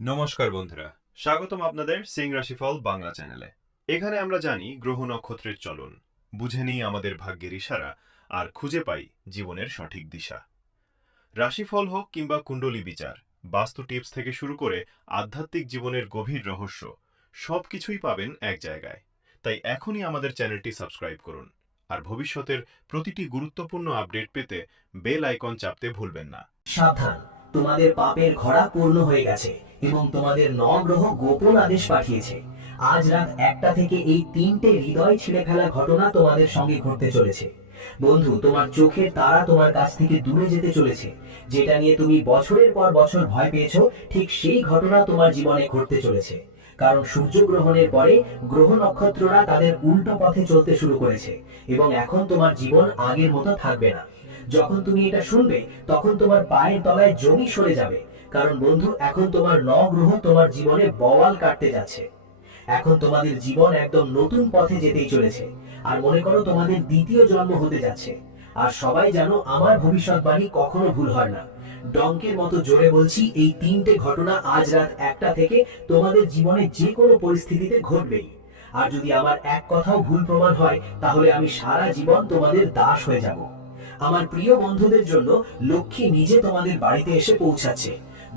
নমস্কার বন্ধুরা, স্বাগতম আপনাদের সিং রাশিফল বাংলা চ্যানেলে। এখানে আমরা জানি গ্রহ নক্ষত্রের চলন, বুঝে নিই আমাদের ভাগ্যের ইশারা আর খুঁজে পাই জীবনের সঠিক দিশা। রাশিফল হোক কিংবা কুণ্ডলী বিচার, বাস্তু টিপস থেকে শুরু করে আধ্যাত্মিক জীবনের গভীর রহস্য, সবকিছুই পাবেন এক জায়গায়। তাই এখনই আমাদের চ্যানেলটি সাবস্ক্রাইব করুন আর ভবিষ্যতের প্রতিটি গুরুত্বপূর্ণ আপডেট পেতে বেল আইকন চাপতে ভুলবেন না। সাবধান, তোমাদের পাপের ঘোড়া পূর্ণ হয়ে গেছে এবং তোমাদের নগ্রহ গোপন আদেশ পাঠিয়েছে। আজ রাত 1টা থেকে এই 3টে হৃদয় ছিঁড়ে ফেলা ঘটনা তোমাদের সঙ্গে ঘটতে চলেছে। বন্ধু, তোমার চোখের তারা তোমার কাছ থেকে দূরে যেতে চলেছে। যেটা নিয়ে তুমি বছরের পর বছর ভয় পেয়েছো, ঠিক সেই ঘটনা তোমার জীবনে ঘটতে চলেছে। কারণ সূর্যগ্রহণের পরে গ্রহ নক্ষত্ররা তাদের উল্টো পথে চলতে শুরু করেছে এবং এখন তোমার জীবন আগের মতো থাকবে না। যখন তুমি এটা শুনবে তখন তোমার পায়ের তলায় জমি সরে যাবে। কারণ বন্ধু, এখন তোমার নগ্রহ তোমার জীবনে বওয়াল কাটতে যাচ্ছে। এখন তোমাদের জীবন একদম নতুন পথে যেতেই চলেছে। আর মনে করো তোমাদের দ্বিতীয় জন্ম হতে যাচ্ছে। আর সবাই জানো, আমার ভবিষ্যৎবাণী কখনো ভুল হয় না। ডঙ্কের মতো জোরে বলছি, এই 3টে ঘটনা আজ রাত 1টা থেকে তোমাদের জীবনে যে কোনো পরিস্থিতিতে ঘটবেই। আর যদি আমার এক কথাও ভুল প্রমাণ হয়, তাহলে আমি সারা জীবন তোমাদের দাস হয়ে যাব। আমার প্রিয় বন্ধুদের জন্য লক্ষ্মী নিজে তোমাদের বাড়িতে এসে পৌঁছাচ্ছে।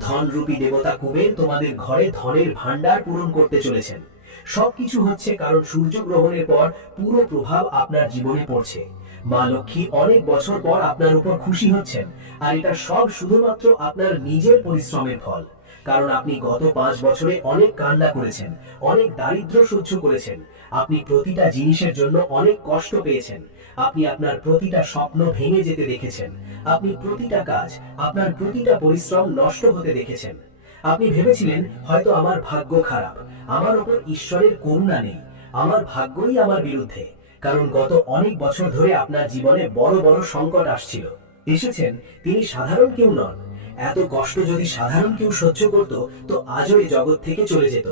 ধনরূপী দেবতা কুবের তোমাদের ঘরে ধনের ভান্ডার পূরণ করতে চলেছেন। সবকিছু হচ্ছে কারণ সূর্যগ্রহণের পর পুরো প্রভাব আপনার জীবনে পড়ছে। মা লক্ষ্মী অনেক বছর পর আপনার উপর খুশি হচ্ছেন। আর এটা সব শুধুমাত্র আপনার নিজের পরিশ্রমের ফল। কারণ আপনি গত 5 বছরে অনেক কান্না করেছেন, অনেক দারিদ্র্য সহ্য করেছেন। আপনি প্রতিটা জিনিসের জন্য অনেক কষ্ট পেয়েছেন। আপনি আপনার প্রতিটা স্বপ্ন ভেঙে যেতে দেখেছেন। আপনি প্রতিটা কাজ, আপনার প্রতিটা পরিশ্রম নষ্ট হতে দেখেছেন। আপনি ভেবেছিলেন হয়তো আমার ভাগ্য খারাপ, আমার উপর ঈশ্বরের করুণা নেই, আমার ভাগ্যই আমার বিরুদ্ধে। কারণ গত অনেক বছর ধরে আপনার জীবনে বড় বড় সংকট আসছিল। এসেছেন, তিনি সাধারণ কেউ নন। এত কষ্ট যদি সাধারণ কেউ সহ্য করত, তো আজও এই জগৎ থেকে চলে যেত।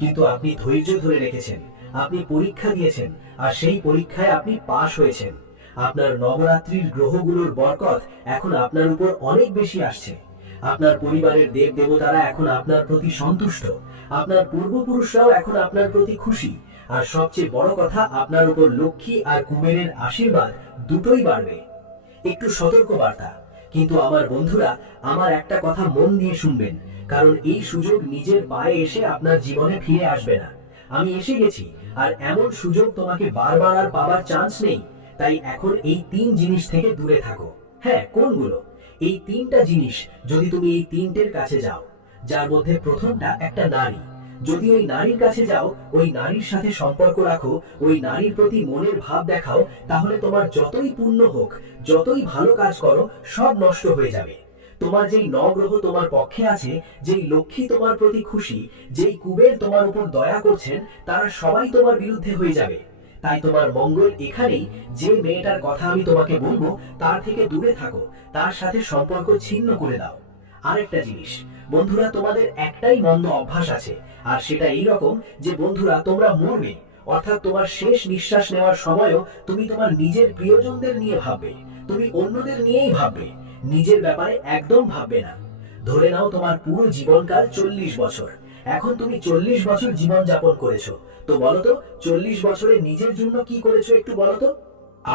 কিন্তু আপনি ধৈর্য ধরে রেখেছেন, আপনি পরীক্ষা দিয়েছেন, আর সেই পরীক্ষায় আপনি পাশ হয়েছেন। আপনার নবরাত্রির গ্রহগুলোর বরকত এখন আপনার উপর অনেক বেশি আসছে। আপনার পরিবারের দেব দেবতারা এখন আপনার প্রতি সন্তুষ্ট। আপনার পূর্বপুরুষরাও এখন আপনার প্রতি খুশি। আর সবচেয়ে বড় কথা, আপনার উপর লক্ষ্মী আর কুবেরের আশীর্বাদ দুটোই বাড়বে। একটু সতর্ক বার্তা কিন্তু আমার বন্ধুরা, আমার একটা কথা মন দিয়ে শুনবেন। কারণ এই সুযোগ নিজের পায়ে এসে আপনার জীবনে ফিরে আসবে না। আমি এসে গেছি, আর এমন সুযোগ তোমাকে বারবার আর পাবার চান্স নেই। তাই এখন এই 3 জিনিস থেকে দূরে থাকো। হ্যাঁ, কোনগুলো? এই 3টা জিনিস, যদি তুমি এই 3টের কাছে যাও, যার মধ্যে প্রথমটা একটা নারী। যদি ওই নারীর কাছে যাও, ওই নারীর সাথে সম্পর্ক রাখো, ওই নারীর প্রতি মনের ভাব দেখাও, তাহলে তোমার যতই পুণ্য হোক, যতই ভালো কাজ করো, সব নষ্ট হয়ে যাবে। তোমার যেই নগ্রহ তোমার পক্ষে আছে, যেই লক্ষ্মী তোমার প্রতি খুশি, যেই কুবের তোমার উপর দয়া করছেন, তারা সবাই তোমার বিরুদ্ধে হয়ে যাবে। তাই তোমার মঙ্গল এখানেই। যে মেয়েটার কথা আমি তোমাকে বলবো, তার থেকে দূরে থাকো, তার সাথে সম্পর্ক ছিন্ন করে দাও। আরেকটা জিনিস, বন্ধুরা, তোমাদের একটাই মন্দ অভ্যাস আছে। আর সেটা এই রকম যে বন্ধুরা, তোমরা মরবে, অর্থাৎ তোমার শেষ নিঃশ্বাস নেওয়ার সময়ও তুমি তোমার নিজের প্রিয়জনদের নিয়ে ভাববে। তুমি অন্যদের নিয়েই ভাববে, নিজের ব্যাপারে একদম ভাববে না। ধরে নাও তোমার পুরো জীবনকাল 40 বছর। এখন তুমি 40 বছর জীবন যাপন করেছো। তো বলতো, 40 বছরে নিজের জন্য কি করেছো একটু বলতো।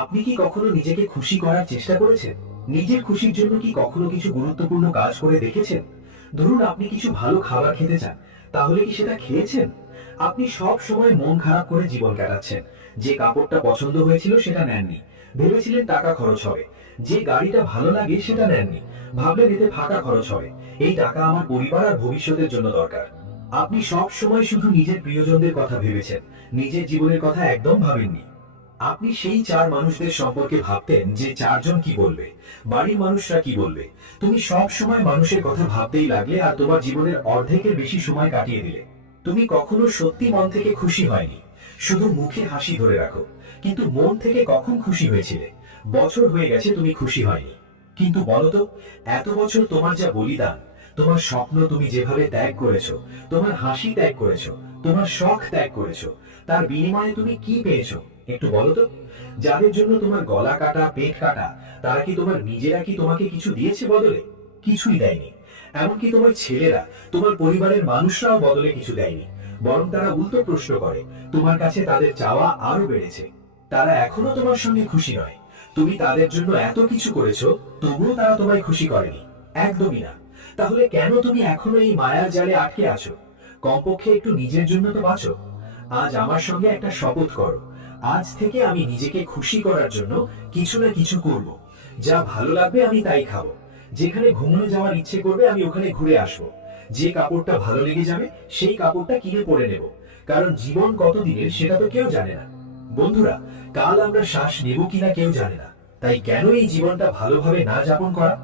আপনি কি কখনো নিজেকে খুশি করার চেষ্টা করেছেন? নিজের খুশির জন্য কি কখনো কিছু গুরুত্বপূর্ণ কাজ করে দেখেছেন? ধরুন আপনি কিছু ভালো খাবার খেতে চান, তাহলে কি সেটা খেয়েছেন? আপনি সব সময় মন খারাপ করে জীবন কাটাচ্ছেন। যে কাপড়টা পছন্দ হয়েছিল সেটা নেননি, ভেবেছিলেন টাকা খরচ হবে। যে গাড়িটা ভালো লাগে সেটা নেননি, ভাবলেন এতে ফাঁকা খরচ হবে। এই টাকা আমার পরিবার আর ভবিষ্যতের জন্য দরকার। আপনি সব সময় শুধু নিজের প্রিয়জনদের কথা ভেবেছেন, নিজের জীবনের কথা একদম ভাবেননি। আপনি সেই 4 মানুষদের সম্পর্কে ভাবতেন যে 4 জন কি বলবে, বাড়ির মানুষরা কি বলবে। তুমি সব সময় মানুষের কথা ভাবতেই লাগলে আর তোমার জীবনের অর্ধেকের বেশি সময় কাটিয়ে দিলে। তুমি কখনো সত্যি মন থেকে খুশি হয়নি, শুধু মুখে হাসি ধরে রাখো। কিন্তু মন থেকে কখন খুশি হয়েছিলে? বছর হয়ে গেছে তুমি খুশি হয়নি। কিন্তু বলতো, এত বছর তোমার যা বলিদান, তোমার স্বপ্ন তুমি যেভাবে ত্যাগ করেছো, তোমার হাসি ত্যাগ করেছো, তোমার শখ ত্যাগ করেছো, তার বিনিময়ে তুমি কি পেয়েছো একটু বলো তো। যাদের জন্য তোমার গলা কাটা, পেট কাটা, তারা কি তোমার নিজেরা কি তোমাকে কিছু দিয়েছে বদলে? কিছুই দেয়নি। এমনকি তোমার ছেলেরা, তোমার পরিবারের মানুষরাও বদলে কিছু দেয়নি, বরং তারা উল্টো প্রশ্ন করে। তোমার কাছে তাদের চাওয়া আরো বেড়েছে। তারা এখনো তোমার সঙ্গে খুশি নয়। তুমি তাদের জন্য এত কিছু করেছো, তবুও তারা তোমায় খুশি করেনি, একদমই না। তাহলে কেন তুমি এখনো এই মায়ার জালে আটকে আছো? কমপক্ষে একটু নিজের জন্য তো বাঁচো। আজ আমার সঙ্গে একটা শপথ করো, আজ থেকে আমি নিজেকে খুশি করার জন্য কিছু না কিছু করব। যা ভালো লাগবে আমি তাই খাবো, যেখানে ঘুমনে যাওয়ার ইচ্ছে করবে আমি ওখানে ঘুরে আসবো, যে কাপড়টা ভালো লেগে যাবে সেই কাপড়টা কিনে পরে নেব। কারণ জীবন কতদিনের সেটা তো কেউ জানে না। বন্ধুরা, কাল আমরা শ্বাস নেব কিনা কেউ জানে না, তাই কেন এই জীবনটা ভালোভাবে না যাপন করা?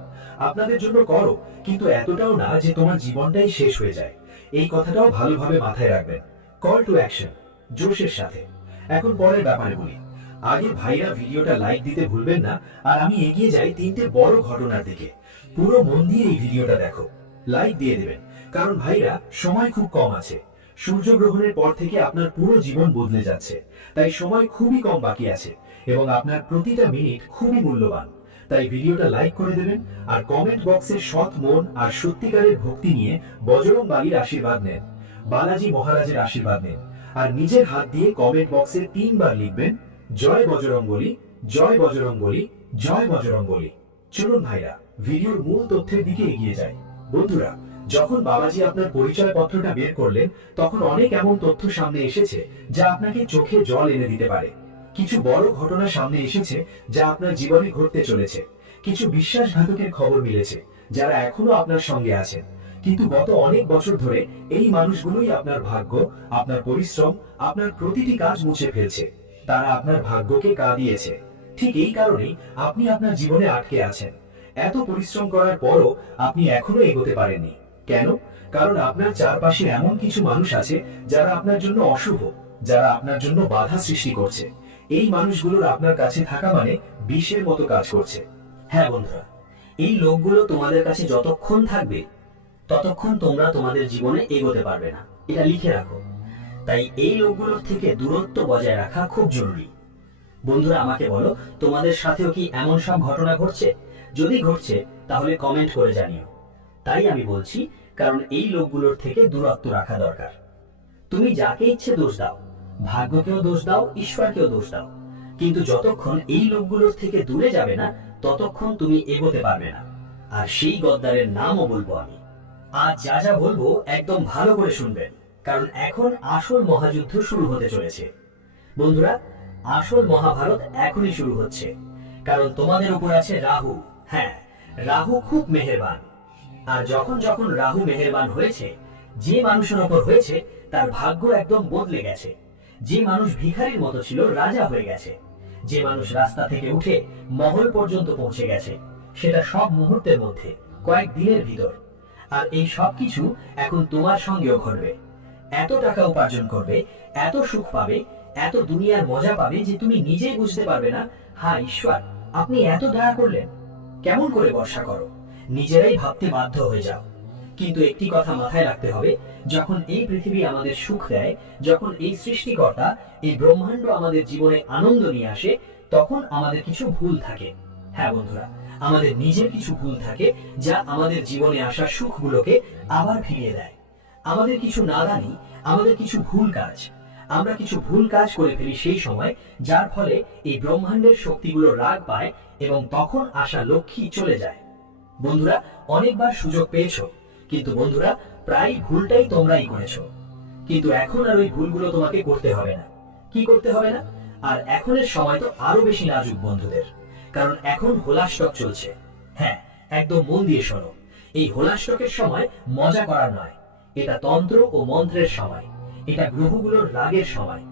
আপনাদের জন্য করো, কিন্তু এতটাও না যে তোমার জীবনটাই শেষ হয়ে যায়। এই কথাটাও ভালোভাবে মাথায় রাখবেন। কল টু অ্যাকশন, জোশের সাথে। এখন পরের ব্যাপারে বলি। আগে ভাইরা ভিডিওটা লাইক দিতে ভুলবেন না, আর আমি এগিয়ে যাই তিনটে বড় ঘটনার দিকে। পুরো মন দিয়ে এই ভিডিওটা দেখো, লাইক দিয়ে দেবেন, কারণ ভাইরা সময় খুব কম আছে। সূর্যগ্রহণের পর থেকে আপনার পুরো জীবন বদলে যাচ্ছে, তাই সময় খুবই কম বাকি আছে এবং আপনার প্রতিটা মিনিট খুবই মূল্যবান। তাই ভিডিওটা লাইক করে দেবেন আর কমেন্ট বক্সে সৎ মন আর সত্যিকারের ভক্তি নিয়ে বজরং বালির আশীর্বাদ নেন, বালাজি মহারাজের আশীর্বাদ নেন। আর নিজের হাত দিয়ে কমেন্ট বক্সে 3 বার লিখবেন, জয় বজরংবলী, জয় বজরংবলী, জয় বজরংবলী। চলুন ভাইরা, ভিডিওর মূল তথ্যের দিকে এগিয়ে যাই। বন্ধুরা, যখন বাবাজি আপনার পরিচয় পত্রটা বের করলেন, তখন অনেক এমন তথ্য সামনে এসেছে যা আপনাকে চোখে জল এনে দিতে পারে। কিছু বড় ঘটনা সামনে এসেছে যা আপনার জীবনে ঘটতে চলেছে। কিছু বিশ্বাসঘাতকের খবর মিলেছে যারা এখনো আপনার সঙ্গে আছেন, কিন্তু গত অনেক বছর ধরে এই মানুষগুলোই আপনার ভাগ্য, আপনার পরিশ্রম, আপনার প্রতিটি কাজ মুছে ফেলছে। তারা আপনার ভাগ্যকে কাঁদিয়েছে। ঠিক এই কারণেই আপনি আপনার জীবনে আটকে আছেন। এত পরিশ্রম করার পরও আপনি এখনো এগোতে পারেননি। কেন? কারণ আপনার চারপাশে এমন কিছু মানুষ আছে যারা আপনার জন্য অশুভ, যারা আপনার জন্য বাধা সৃষ্টি করছে। এই মানুষগুলোর আপনার কাছে থাকা মানে বিষের মতো কাজ করছে। হ্যাঁ বন্ধুরা, এই লোকগুলো তোমাদের কাছে যতক্ষণ থাকবে ততক্ষণ তোমরা তোমাদের জীবনে এগোতে পারবে না, এটা লিখে রাখো। তাই এই লোকগুলোর থেকে দূরত্ব বজায় রাখা খুব জরুরি। বন্ধুরা, আমাকে বলো, তোমাদের সাথেও কি এমন সব ঘটনা ঘটছে? যদি ঘটছে তাহলে কমেন্ট করে জানিও। তাই আমি বলছি, কারণ এই লোকগুলোর থেকে দূরত্ব রাখা দরকার। তুমি যাকে ইচ্ছে দোষ দাও, ভাগ্যকেও দোষ দাও, ঈশ্বরকেও দোষ দাও, কিন্তু যতক্ষণ এই লোকগুলোর থেকে দূরে যাবে না ততক্ষণ তুমি এগোতে পারবে না। আর সেই গদ্দারের নামও বলবো আমি। আজ যা যা বলবো একদম ভালো করে শুনবেন, কারণ এখন আসল মহাযুদ্ধ শুরু হতে চলেছে। বন্ধুরা, আসল মহাভারত এখনই শুরু হচ্ছে, কারণ তোমাদের উপর আছে রাহু। হ্যাঁ, রাহু খুব মেহেরবান। আর যখন যখন রাহু মেহেরবান হয়েছে, যে মানুষের উপর হয়েছে তার ভাগ্য একদম বদলে গেছে। যে মানুষ ভিখারির মতো ছিল রাজা হয়ে গেছে, যে মানুষ রাস্তা থেকে উঠে মহল পর্যন্ত পৌঁছে গেছে, সেটা সব মুহূর্তের মধ্যে, কয়েক দিনের ভিতর। আর এই সব কিছু এখন তোমার সঙ্গেও ঘটবে। এত টাকা উপার্জন করবে, এত সুখ পাবে, এত দুনিয়ার মজা পাবে যে তুমি নিজেই বুঝতে পারবে না, হ্যাঁ ঈশ্বর আপনি এত দয়া করলেন, কেমন করে বর্ষা করো, নিজেরাই ভাবতে বাধ্য হয়ে যাও। কিন্তু একটি কথা মাথায় রাখতে হবে, যখন এই পৃথিবী আমাদের সুখ দেয়, যখন এই সৃষ্টিকর্তা, এই ব্রহ্মাণ্ড আমাদের জীবনে আনন্দ নিয়ে আসে, তখন আমাদের কিছু ভুল থাকে। হ্যাঁ বন্ধুরা, আমাদের নিজের কিছু ভুল থাকে যা আমাদের জীবনে আসা সুখগুলোকে আবার ফিরিয়ে দেয়। আমাদের কিছু নাদানি, আমাদের কিছু ভুল কাজ, আমরা কিছু ভুল কাজ করে ফেলি সেই সময়, যার ফলে এই ব্রহ্মাণ্ডের শক্তিগুলো রাগ পায় এবং তখন আসা লক্ষ্মী চলে যায়। বন্ধুরা, অনেকবার সুযোগ পেয়েছো, কিন্তু বন্ধুরা প্রায় ভুলটাই তোমরাই করেছো। কিন্তু এখন আর ওই ভুলগুলো তোমাকে করতে হবে না। কি করতে হবে না? আর এখনের সময় তো আরো বেশি নাজুক বন্ধুদের, কারণ এখন হোলা স্টক চলছে। হ্যাঁ, একদম মন দিয়ে শোনো, এই হোলা স্টকের সময় মজা করার নয়, এটা তন্ত্র ও মন্ত্রের সময়, এটা গ্রহগুলোর রাগের সময়।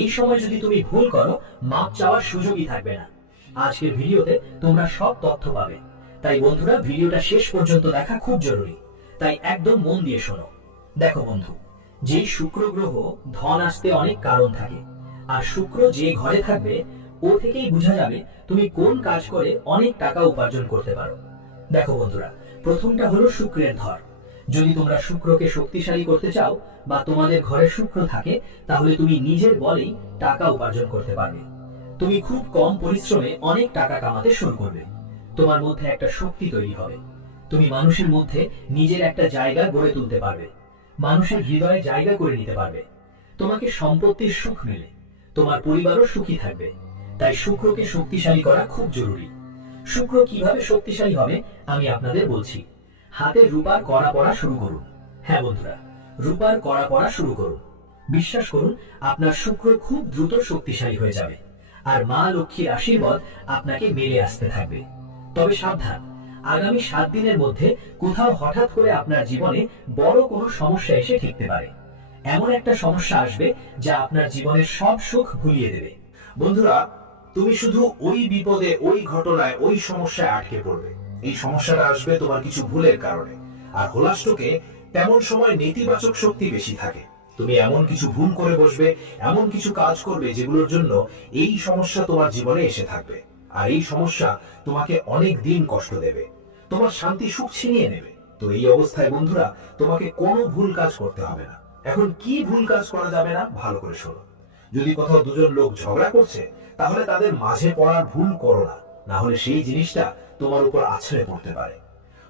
এই সময় যদি তুমি ভুল করো, মাপ চাওয়ার সুযোগই থাকবে না। আজকের ভিডিওতে তোমরা সব তথ্য পাবে, তাই বন্ধুরা ভিডিওটা শেষ পর্যন্ত দেখা খুব জরুরি। তাই একদম মন দিয়ে শোনো। দেখো বন্ধু, যে শুক্র গ্রহ, ধন আসতে অনেক কারণ থাকে, আর শুক্র যে ঘরে থাকবে ও থেকেই বোঝা যাবে তুমি কোন কাজ করে অনেক টাকা উপার্জন করতে পারো। দেখো বন্ধুরা, প্রথমটা হলো শুক্রের ধর। যদি তোমরা শুক্রকে শক্তিশালী করতে চাও বা তোমাদের ঘরে শুক্র থাকে, তাহলে তুমি নিজের বলেই টাকা উপার্জন করতে পারবে। তুমি খুব কম পরিশ্রমে অনেক টাকা কামাতে শুরু করবে। তোমার মধ্যে একটা শক্তি তৈরি হবে। তুমি মানুষের মধ্যে নিজের একটা জায়গা গড়ে তুলতে পারবে, মানুষের হৃদয়ে জায়গা করে নিতে পারবে। তোমাকে সম্পত্তির সুখ মেলে, তোমার পরিবারও সুখী থাকবে। তাই শুক্রকে শক্তিশালী করা খুব জরুরি। শুক্র কিভাবে শক্তিশালী হবে আমি আপনাদের বলছি। হাতে রূপার কড়া পরা শুরু করুন। হ্যাঁ বন্ধুরা, রূপার কড়া পরা শুরু করুন। বিশ্বাস করুন, আপনার শুক্র খুব দ্রুত শক্তিশালী হয়ে যাবে, আর মা লক্ষ্মীর আশীর্বাদ আপনাকে মেলে আসতে থাকবে। তবে সাবধান, আগামী 7 দিনের মধ্যে কোথাও হঠাৎ করে আপনার জীবনে বড় কোনো সমস্যা এসে ঠেকতে পারে। এমন একটা সমস্যা আসবে যা আপনার জীবনের সব সুখ ভুলিয়ে দেবে। বন্ধুরা, তুমি শুধু ওই বিপদে, ওই ঘটনায়, ওই সমস্যায় আটকে পড়বে। এই সমস্যাটা আসবে তোমার কিছু ভুলের কারণে। আর হোলাষ্টকে তেমন সময় নেতিবাচক শক্তি বেশি থাকে। তুমি এমন কিছু ভুল করে বসবে, এমন কিছু কাজ করবে যেগুলোর জন্য এই সমস্যা তোমার জীবনে এসে থাকবে। আর এই সমস্যা তোমাকে অনেক দিন কষ্ট দেবে, তোমার শান্তি সুখ ছিনিয়ে নেবে। তো এই অবস্থায় বন্ধুরা, তোমাকে কোনো ভুল কাজ করতে হবে না। এখন কি ভুল কাজ করা যাবে না, ভালো করে শোনো। যদি কোথাও দুজন লোক ঝগড়া করছে, তাহলে তাদের মাঝে পড়ার ভুল করো না, না হলে সেই জিনিসটা তোমার উপর আছড়ে পড়তে পারে।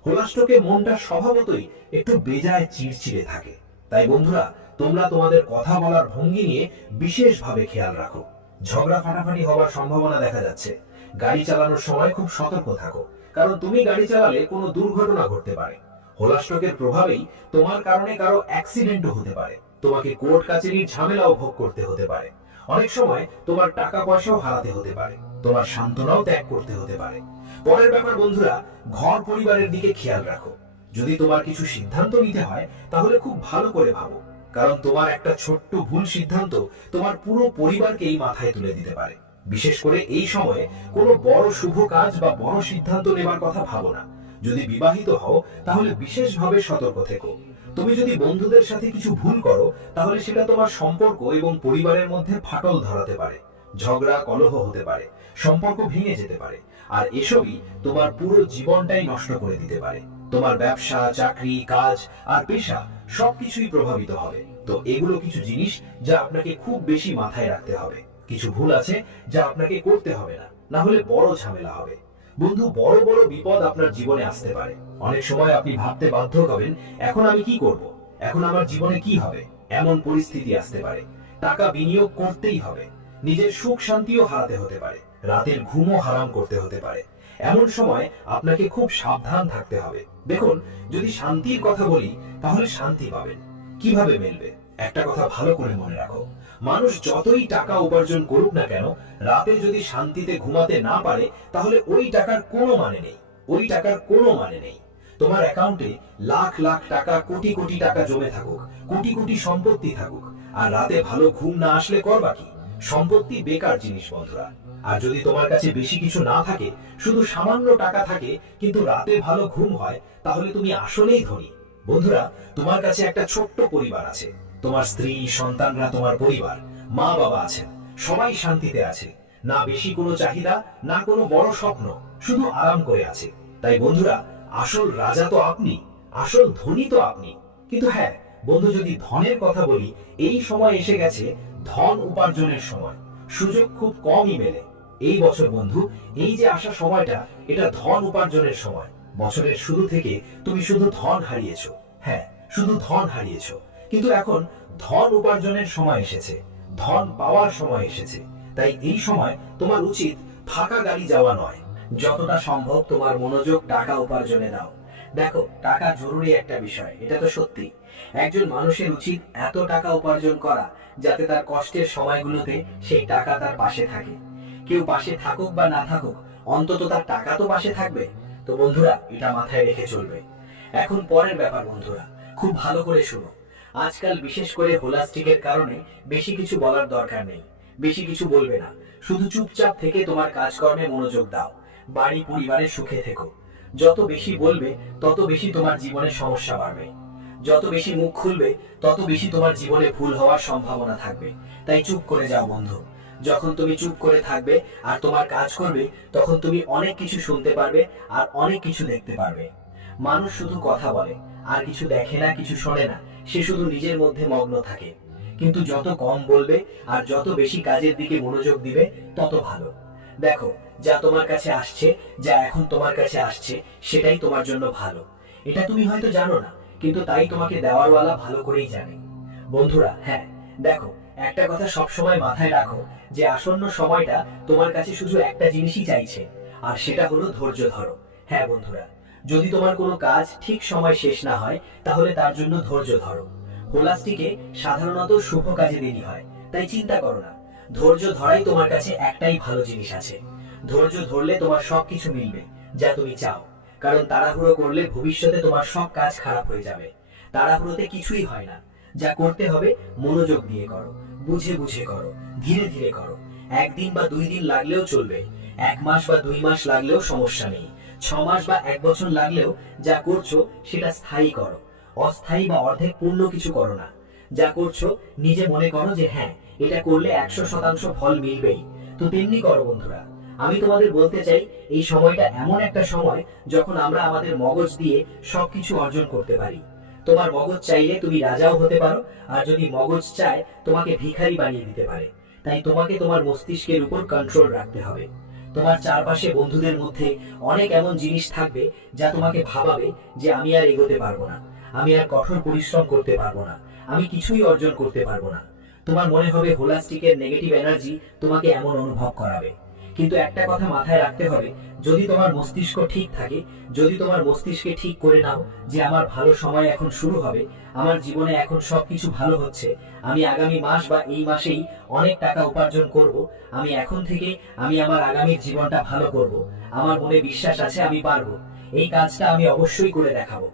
হোলাষ্টকে মনটা স্বভাবতই একটু বেজায় চিড়চিড়ে থাকে। তাই বন্ধুরা, তোমরা তোমাদের কথা বলার ভঙ্গি নিয়ে বিশেষভাবে খেয়াল রাখো। ঝগড়া ফাটাফাটি হওয়ার সম্ভাবনা দেখা যাচ্ছে। গাড়ি চালানোর সময় খুব সতর্ক থাকো, কারণ তুমি গাড়ি চালালে কোনো দুর্ঘটনা ঘটতে পারে। হোলাষ্টকের প্রভাবেই তোমার কারণে কারো অ্যাক্সিডেন্টও হতে পারে। তোমাকে কোর্ট কাচারির ঝামেলাও ভোগ করতে হতে পারে। অনেক সময় তোমার টাকা পয়সাও হারাতে হতে পারে, তোমার সান্ত্বনাও ত্যাগ করতে হতে পারে। পরের ব্যাপার বন্ধুরা, ঘর পরিবারের দিকে খেয়াল রাখো। যদি তোমার কিছু সিদ্ধান্ত নিতে হয়, তাহলে খুব ভালো করে ভাবো, কারণ তোমার একটা ছোট্ট ভুল সিদ্ধান্ত তোমার পুরো পরিবারকেই মাথায় তুলে দিতে পারে। বিশেষ করে এই সময়ে কোনো বড় শুভ কাজ বা বড় সিদ্ধান্ত নেবার কথা ভাবো না। যদি বিবাহিত হও, তাহলে বিশেষভাবে সতর্ক থেকো। তুমি যদি বন্ধুদের সাথে কিছু ভুল করো, তাহলে সেটা তোমার সম্পর্ক এবং পরিবারের মধ্যে ফাটল ধরাতে পারে। ঝগড়া কলহ হতে পারে, সম্পর্ক ভেঙে যেতে পারে, আর এসবই তোমার পুরো জীবনটাই নষ্ট করে দিতে পারে। তোমার ব্যবসা, চাকরি, কাজ আর পেশা সবকিছুই প্রভাবিত হবে। তো এগুলো কিছু জিনিস যা আপনাকে খুব বেশি মাথায় রাখতে হবে। কিছু ভুল আছে যা আপনাকে করতে হবে না, না হলে বড় ঝামেলা হবে। বন্ধু, বড় বড় বিপদ আপনার জীবনে আসতে পারে। অনেক সময় আপনি ভাবতে বাধ্য হবেন, এখন আমি কি করব, এখন আমার জীবনে কি হবে। এমন পরিস্থিতি আসতে পারে। টাকা বিনিয়োগ করতেই হবে, নিজের সুখ শান্তিও হারাতে হতে পারে, রাতের ঘুমও হারাম করতে হতে পারে। এমন সময় আপনাকে খুব সাবধান থাকতে হবে। দেখুন, যদি শান্তির কথা বলি, তাহলে শান্তি পাবেন। কিভাবে মেলবে? একটা কথা ভালো করে মনে রাখো, মানুষ যতই টাকা উপার্জন করুক না কেন, রাতে যদি শান্তিতে ঘুমাতে না পারে, তাহলে ওই টাকার কোনো মানে নেই। ওই টাকার কোনো মানে নেই। তোমার অ্যাকাউন্টে লাখ লাখ টাকা, কোটি কোটি টাকা জমে থাকুক, কোটি কোটি সম্পত্তি থাকুক, আর রাতে ভালো ঘুম না আসলে করবা কি? সম্পত্তি বেকার জিনিস বন্ধুরা। আর যদি তোমার কাছে বেশি কিছু না থাকে, শুধু সামান্য টাকা থাকে, কিন্তু রাতে ভালো ঘুম হয়, তাহলে তুমি আসলেই ধনী। বন্ধুরা, তোমার কাছে একটা ছোট্ট পরিবার আছে। তোমার স্ত্রী, সন্তানরা তোমার পরিবার, মা বাবা আছেন, সবাই শান্তিতে আছে। না বেশি কোনো চাহিদা, না কোনো বড় স্বপ্ন, শুধু আরাম করে আছে। তাই বন্ধুরা, আসল রাজা তো আপনি, আসল ধনী তো আপনি। কিন্তু হ্যাঁ বন্ধু, যদি ধনের কথা বলি, এই সময় এসে গেছে ধন উপার্জনের সময়। সুযোগ খুব কমই মেলে। এই বছর বন্ধু, এই যে আসা সময়টা, এটা ধন উপার্জনের সময়। বছরের শুরু থেকে তুমি শুধু ধন হারিয়েছো। হ্যাঁ, শুধু ধন হারিয়েছো। কিন্তু এখন ধন উপার্জনের সময় এসেছে, ধন পাওয়ার সময় এসেছে। তাই এই সময় তোমার উচিত ফাঁকা গাড়ি যাওয়া নয়। যতটা সম্ভব তোমার মনোযোগ টাকা উপার্জনে দাও। দেখো, টাকা জরুরি একটা বিষয়, এটা তো সত্যি। একজন মানুষের উচিত এত টাকা উপার্জন করা যাতে তার কষ্টের সময়গুলোতে সেই টাকা তার পাশে থাকে। কেউ পাশে থাকুক বা না থাকুক, অন্তত তার টাকা তো পাশে থাকবে। তো বন্ধুরা, এটা মাথায় রেখে চলবে। এখন পরের ব্যাপার বন্ধুরা, খুব ভালো করে শুনো। আজকাল বিশেষ করে হোলাস্টিকের কারণে বেশি কিছু বলার দরকার নেই। বেশি কিছু বলবে না, শুধু চুপচাপ থেকে তোমার কাজকর্মে মনোযোগ দাও। বাড়ি পরিবারের সুখে থেকো। যত বেশি বলবে, তত বেশি তোমার জীবনে সমস্যা বাড়বে। যত বেশি মুখ খুলবে, তত বেশি তোমার জীবনে ভুল হওয়ার সম্ভাবনা থাকবে। তাই চুপ করে যাও বন্ধু। যখন তুমি চুপ করে থাকবে আর তোমার কাজ করবে, তখন তুমি অনেক কিছু শুনতে পারবে আর অনেক কিছু দেখতে পারবে। মানুষ শুধু কথা বলে, আর কিছু দেখে না, কিছু শোনে না। সে শুধু নিজের মধ্যে মগ্ন থাকে। কিন্তু যত কম বলবে আর যত বেশি কাজের দিকে মনোযোগ দিবে, তত ভালো। দেখো, যা তোমার কাছে আসছে, যা এখন তোমার কাছে আসছে, সেটাই তোমার জন্য ভালো। এটা তুমি হয়তো জানো না, কিন্তু তাই তোমাকে দেওয়ারওয়ালা ভালো করেই জানে। বন্ধুরা, হ্যাঁ, দেখো, একটা কথা সব সময় মাথায় রাখো, যে আসন্ন সময়টা তোমার কাছে শুধু একটা জিনিসই চাইছে, আর সেটা হলো ধৈর্য ধরো। হ্যাঁ বন্ধুরা, যদি তোমার কোনো কাজ ঠিক সময় শেষ না হয়, তাহলে তার জন্য ধৈর্য ধরো। হোলাস্টিকে সাধারণত শুভ কাজে দেরি হয়, তাই চিন্তা করো না। ধৈর্য ধরাই তোমার কাছে একটাই ভালো জিনিস আছে। ধৈর্য ধরলে তোমার সবকিছু মিলবে যা তুমি চাও। কারণ তাড়াহুড়ো করলে ভবিষ্যতে তোমার সব কাজ খারাপ হয়ে যাবে। তাড়াহুড়োতে কিছুই হয় না। যা করতে হবে মনোযোগ দিয়ে করো, বুঝে বুঝে করো, ধীরে ধীরে করো। একদিন বা 2 দিন লাগলেও চলবে, 1 মাস বা 2 মাস লাগলেও সমস্যা নেই, 6 মাস বা 1 বছর লাগলেও যা করছো সেটা স্থায়ী করো। অস্থায়ী বা অর্ধেক পূর্ণ কিছু করো না। যা করছো নিজে মনে করো যে হ্যাঁ, এটা করলে 100% ফল মিলবেই। তো তেমনি করো বন্ধুরা। আমি তোমাদের বলতে চাই, এই সময়টা এমন একটা সময় যখন আমরা আমাদের মগজ দিয়ে সবকিছু অর্জন করতে পারি। তোমার মগজ চাইলে তুমি রাজাও হতে পারো, আর যদি মগজ চায় তোমাকে ভিখারি বানিয়ে দিতে পারে। তাই তোমাকে তোমার মস্তিষ্কের উপর কন্ট্রোল রাখতে হবে। তোমার চারপাশে বন্ধুদের মধ্যে অনেক এমন জিনিস থাকবে যা তোমাকে ভাবাবে যে আমি আর এগোতে পারবো না, আমি আর কঠোর পরিশ্রম করতে পারবো না, আমি কিছুই অর্জন করতে পারবো না। তোমার মনে হবে হোলাস্টিকের নেগেটিভ এনার্জি তোমাকে এমন অনুভব করাবে। কিন্তু একটা কথা মাথায় রাখতে হবে, যদি তোমার মস্তিষ্ক ঠিক থাকে, যদি তোমার মস্তিষ্কে ঠিক করে নাও যে আমার ভালো সময় এখন শুরু হবে, আমার জীবনে এখন সবকিছু ভালো হচ্ছে, আমি আগামী মাস বা এই মাসেই অনেক টাকা উপার্জন করব, আমি এখন থেকে আমি আমার আগামী জীবনটা ভালো করব, আমার মনে বিশ্বাস আছে আমি পারবো, এই কাজটা আমি অবশ্যই করে দেখাবো,